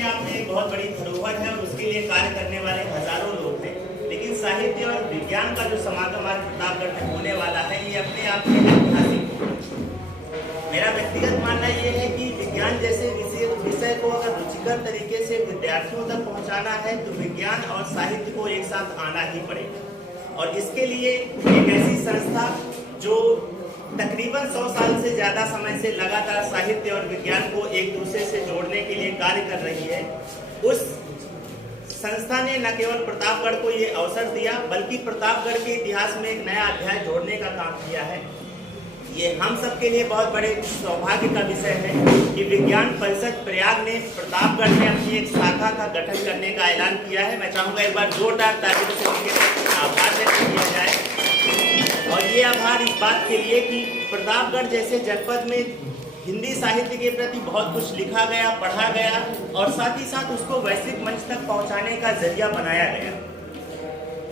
अपने आप में एक बहुत बड़ी धरोहर है और उसके लिए कार्य करने वाले हजारों लोग हैं। लेकिन साहित्य और विज्ञान का जो समागम आज प्रतापगढ़ में होने वाला है, ये अपने आप में ऐतिहासिक है। मेरा व्यक्तिगत मानना ये है कि विज्ञान जैसे विषय को अगर रुचिकर तरीके से विद्यार्थियों तक पहुंचाना है तो विज्ञान और साहित्य को एक साथ आना ही पड़ेगा। और इसके लिए एक ऐसी संस्था जो तकरीबन 100 साल से ज़्यादा समय से लगातार साहित्य और विज्ञान को एक दूसरे से जोड़ने के लिए कार्य कर रही है, उस संस्था ने न केवल प्रतापगढ़ को ये अवसर दिया बल्कि प्रतापगढ़ के इतिहास में एक नया अध्याय जोड़ने का काम किया है। ये हम सबके लिए बहुत बड़े सौभाग्य का विषय है कि विज्ञान परिषद प्रयाग ने प्रतापगढ़ में अपनी एक शाखा का गठन करने का ऐलान किया है। मैं चाहूँगा एक बार जोरदार तालियों से उनके आभार व्यक्त किया जाए। और ये आभार इस बात के लिए कि प्रतापगढ़ जैसे जनपद में हिंदी साहित्य के प्रति बहुत कुछ लिखा गया, पढ़ा गया और साथ ही साथ उसको वैश्विक मंच तक पहुंचाने का जरिया बनाया गया।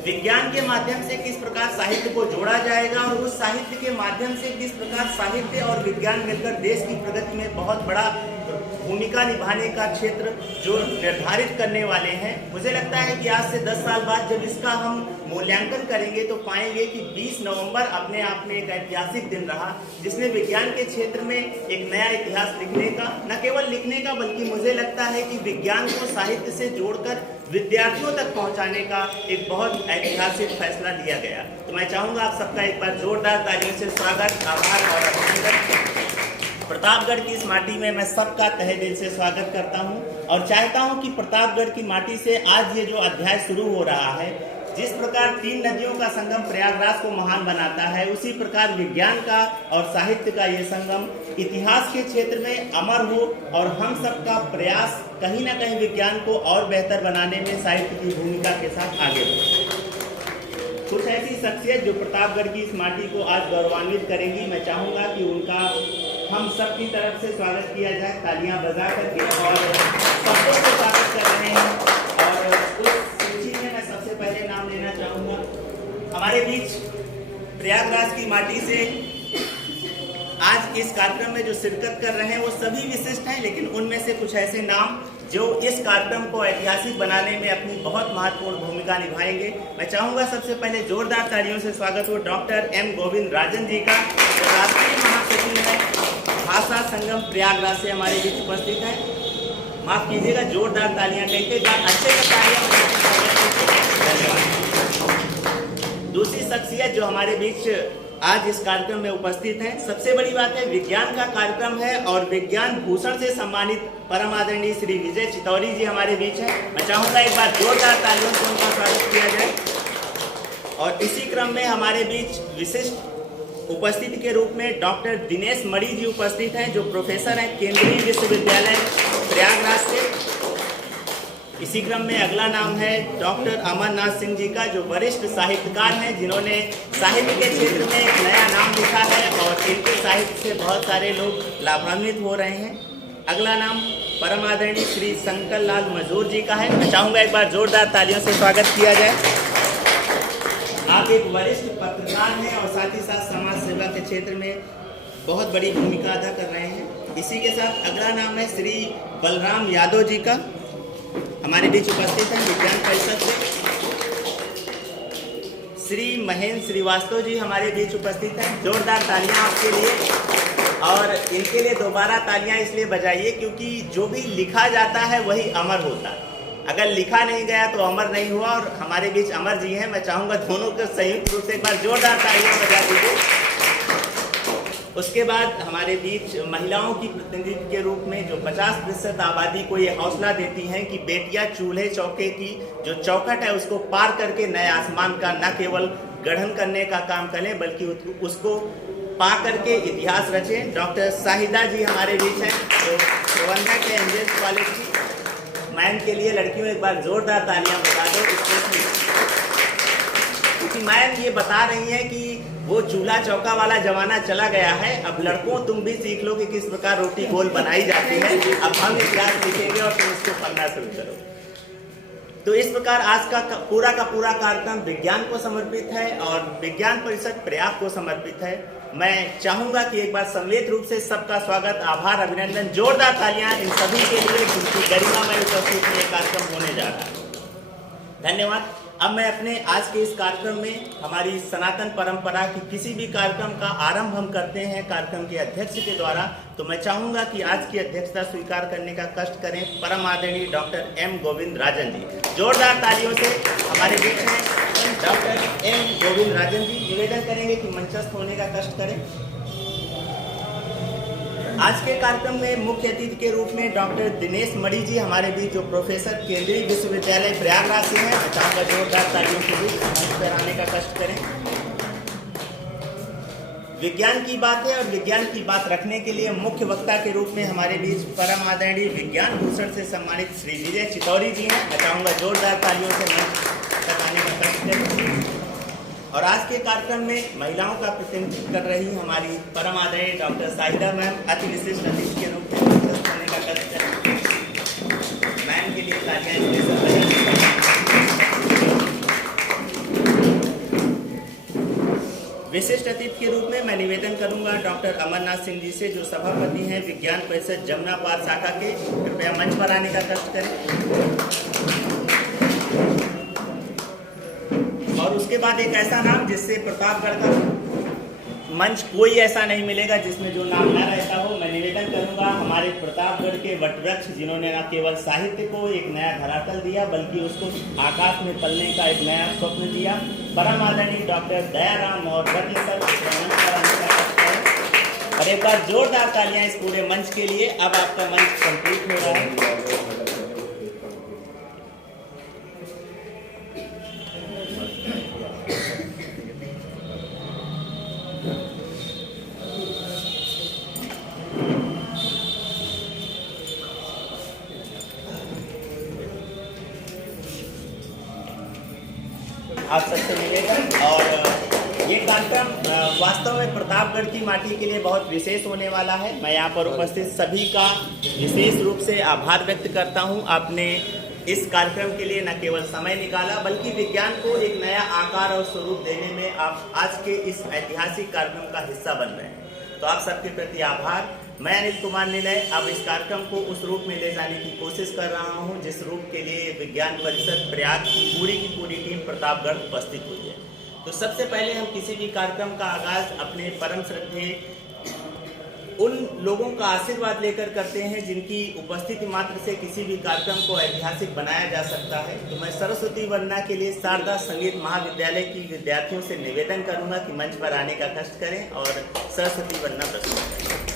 विज्ञान के माध्यम से किस प्रकार साहित्य को जोड़ा जाएगा और उस साहित्य के माध्यम से किस प्रकार साहित्य और विज्ञान मिलकर देश की प्रगति में बहुत बड़ा भूमिका निभाने का क्षेत्र जो निर्धारित करने वाले हैं। मुझे लगता है कि आज से 10 साल बाद जब इसका हम मूल्यांकन करेंगे तो पाएंगे कि 20 नवंबर अपने आप में एक ऐतिहासिक दिन रहा जिसने विज्ञान के क्षेत्र में एक नया इतिहास लिखने का, न केवल लिखने का बल्कि मुझे लगता है कि विज्ञान को साहित्य से जोड़कर विद्यार्थियों तक पहुंचाने का एक बहुत ऐतिहासिक फैसला लिया गया। तो मैं चाहूँगा आप सबका एक बार जोरदार तालियों से स्वागत, आभार और अभिनंदन। प्रतापगढ़ की इस माटी में मैं सबका तहे दिल से स्वागत करता हूं और चाहता हूं कि प्रतापगढ़ की माटी से आज ये जो अध्याय शुरू हो रहा है, जिस प्रकार 3 नदियों का संगम प्रयागराज को महान बनाता है, उसी प्रकार विज्ञान का और साहित्य का ये संगम इतिहास के क्षेत्र में अमर हो और हम सबका प्रयास कहीं ना कहीं विज्ञान को और बेहतर बनाने में साहित्य की भूमिका के साथ आगे बढ़े। कुछ ऐसी शख्सियत जो प्रतापगढ़ की इस माटी को आज गौरवान्वित करेंगी, मैं चाहूँगा कि उनका हम सब की तरफ से स्वागत किया जाए तालियां बजा करके और सबको से स्वागत कर रहे हैं। और उस सूची में मैं सबसे पहले नाम लेना चाहूँगा हमारे बीच प्रयागराज की माटी से आज इस कार्यक्रम में जो शिरकत कर रहे हैं वो सभी विशिष्ट हैं, लेकिन उनमें से कुछ ऐसे नाम जो इस कार्यक्रम को ऐतिहासिक बनाने में अपनी बहुत महत्वपूर्ण भूमिका निभाएंगे। मैं चाहूँगा सबसे पहले जोरदार तालियों से स्वागत हो डॉक्टर एम गोविंद राजन जी का, जो राष्ट्रीय महासचिव है भाषा संगम प्रयागराज से हमारे बीच उपस्थित है। माफ कीजिएगा, जोरदार तालियां कहते अच्छे से तालियां। धन्यवाद। दूसरी शख्सियत जो हमारे बीच आज इस कार्यक्रम में उपस्थित हैं, सबसे बड़ी बात है विज्ञान का कार्यक्रम है और विज्ञान भूषण से सम्मानित परम आदरणीय श्री विजय चितौरी जी हमारे बीच हैं। मैं चाहूँगा एक बार जोरदार तालियों से उनका स्वागत किया जाए। और इसी क्रम में हमारे बीच विशिष्ट उपस्थिति के रूप में डॉक्टर दिनेश मणि जी उपस्थित हैं, जो प्रोफेसर हैं केंद्रीय विश्वविद्यालय प्रयागराज से। इसी क्रम में अगला नाम है डॉक्टर अमरनाथ सिंह जी का, जो वरिष्ठ साहित्यकार हैं, जिन्होंने साहित्य के क्षेत्र में एक नया नाम लिखा है और इनके साहित्य से बहुत सारे लोग लाभान्वित हो रहे हैं। अगला नाम परम आदरणीय श्री शंकर लाल मजूर जी का है। मैं चाहूँगा एक बार जोरदार तालियों से स्वागत किया जाए। आप एक वरिष्ठ पत्रकार हैं और साथ ही साथ समाज सेवा के क्षेत्र में बहुत बड़ी भूमिका अदा कर रहे हैं। इसी के साथ अगला नाम है श्री बलराम यादव जी का, हमारे बीच उपस्थित हैं विज्ञान परिषद से। श्री महेंद्र श्रीवास्तव जी हमारे बीच उपस्थित हैं। जोरदार तालियां आपके लिए। और इनके लिए दोबारा तालियां इसलिए बजाइए क्योंकि जो भी लिखा जाता है वही अमर होता है, अगर लिखा नहीं गया तो अमर नहीं हुआ। और हमारे बीच अमर जी हैं, मैं चाहूँगा दोनों को संयुक्त रूप से एक बार जोरदार तालियां बजा दीजिए। उसके बाद हमारे बीच महिलाओं की प्रतिनिधित्व के रूप में जो 50% आबादी को ये हौसला देती हैं कि बेटियां चूल्हे चौके की जो चौखट है उसको पार करके नए आसमान का न केवल गढ़न करने का काम करें बल्कि उसको पा करके इतिहास रचें। डॉक्टर शाहिदा जी हमारे बीच हैं, जो प्रबंधक है एंजल्स कॉलेज की। मैम के लिए लड़कियों एक बार जोरदार तालियां बजा दो, क्योंकि मैम ये बता रही हैं कि वो चूल्हा चौका वाला जमाना चला गया है। अब लड़कों तुम भी सीख लो कि किस प्रकार रोटी गोल बनाई जाती है। अब हम इतिहास लिखेंगे और तुम इसको पढ़ना शुरू करो। तो इस प्रकार आज का पूरा कार्यक्रम विज्ञान को समर्पित है और विज्ञान परिषद प्रयाग को समर्पित है। मैं चाहूंगा कि एक बार सम्मिलित रूप से सबका स्वागत, आभार, अभिनंदन, जोरदार तालियां इन सभी के लिए जिनकी गरिमा करुणामय उपस्थिति में ये कार्यक्रम होने जा रहा है। धन्यवाद। अब मैं अपने आज के इस कार्यक्रम में हमारी सनातन परंपरा की किसी भी कार्यक्रम का आरंभ हम करते हैं कार्यक्रम के अध्यक्ष के द्वारा, तो मैं चाहूंगा कि आज की अध्यक्षता स्वीकार करने का कष्ट करें परम आदरणीय डॉक्टर एम गोविंद राजन जी। जोरदार तालियों से हमारे बीच में डॉक्टर एम गोविंद राजन जी निवेदन करेंगे कि मंचस्थ होने का कष्ट करें। आज के कार्यक्रम में मुख्य अतिथि के रूप में डॉक्टर दिनेश मणि जी हमारे बीच, जो प्रोफेसर केंद्रीय विश्वविद्यालय प्रयागराज से हैं। मैं चाहूँगा जोरदार तालियों के बीच मंच पर आने का कष्ट करें। विज्ञान की बात है और विज्ञान की बात रखने के लिए मुख्य वक्ता के रूप में हमारे बीच परम आदरणीय विज्ञान भूषण से सम्मानित श्री विजय चितौरी जी हैं। मैं चाहूँगा जोरदार तालियों से मंच तक आने का कष्ट करें। और आज के कार्यक्रम में महिलाओं का प्रतिनिधित्व कर रही हमारी परम आदरणीय डॉक्टर साहिदा मैम अति विशिष्ट अतिथि के रूप में उपस्थित होने का कष्ट करें। मैम के लिए तालियां। विशिष्ट अतिथि के रूप में मैं निवेदन करूंगा डॉक्टर अमरनाथ सिंह जी से, जो सभापति हैं विज्ञान परिषद जमुना पार शाखा के। कृपया मंच पर आने का कष्ट करें। और उसके बाद एक ऐसा नाम जिससे प्रतापगढ़ का मंच कोई ऐसा नहीं मिलेगा जिसमें जो नाम न रहता हो। मैं निवेदन करूंगा हमारे प्रतापगढ़ के वटवृक्ष, जिन्होंने न केवल साहित्य को एक नया धरातल दिया बल्कि उसको आकाश में पलने का एक नया स्वप्न दिया, परम आदरणीय डॉक्टर दयाराम और रत्न सर। और एक बार जोरदार तालियां इस पूरे मंच के लिए। अब आपका मंच कंप्लीट हो रहा है। आप सबसे निवेदन, और ये कार्यक्रम वास्तव में प्रतापगढ़ की माटी के लिए बहुत विशेष होने वाला है। मैं यहाँ पर उपस्थित सभी का विशेष रूप से आभार व्यक्त करता हूँ। आपने इस कार्यक्रम के लिए न केवल समय निकाला बल्कि विज्ञान को एक नया आकार और स्वरूप देने में आप आज के इस ऐतिहासिक कार्यक्रम का हिस्सा बन रहे हैं। तो आप सबके प्रति आभार। मैं अनिल कुमार निलय अब इस कार्यक्रम को उस रूप में ले जाने की कोशिश कर रहा हूं जिस रूप के लिए विज्ञान परिषद प्रयाग की पूरी टीम प्रतापगढ़ उपस्थित हुई है। तो सबसे पहले हम किसी भी कार्यक्रम का आगाज अपने परम श्रद्धेय उन लोगों का आशीर्वाद लेकर करते हैं जिनकी उपस्थिति मात्र से किसी भी कार्यक्रम को ऐतिहासिक बनाया जा सकता है। तो मैं सरस्वती वंदना के लिए शारदा संगीत महाविद्यालय की विद्यार्थियों से निवेदन करूंगा कि मंच पर आने का कष्ट करें और सरस्वती वंदना प्रस्तुत करें।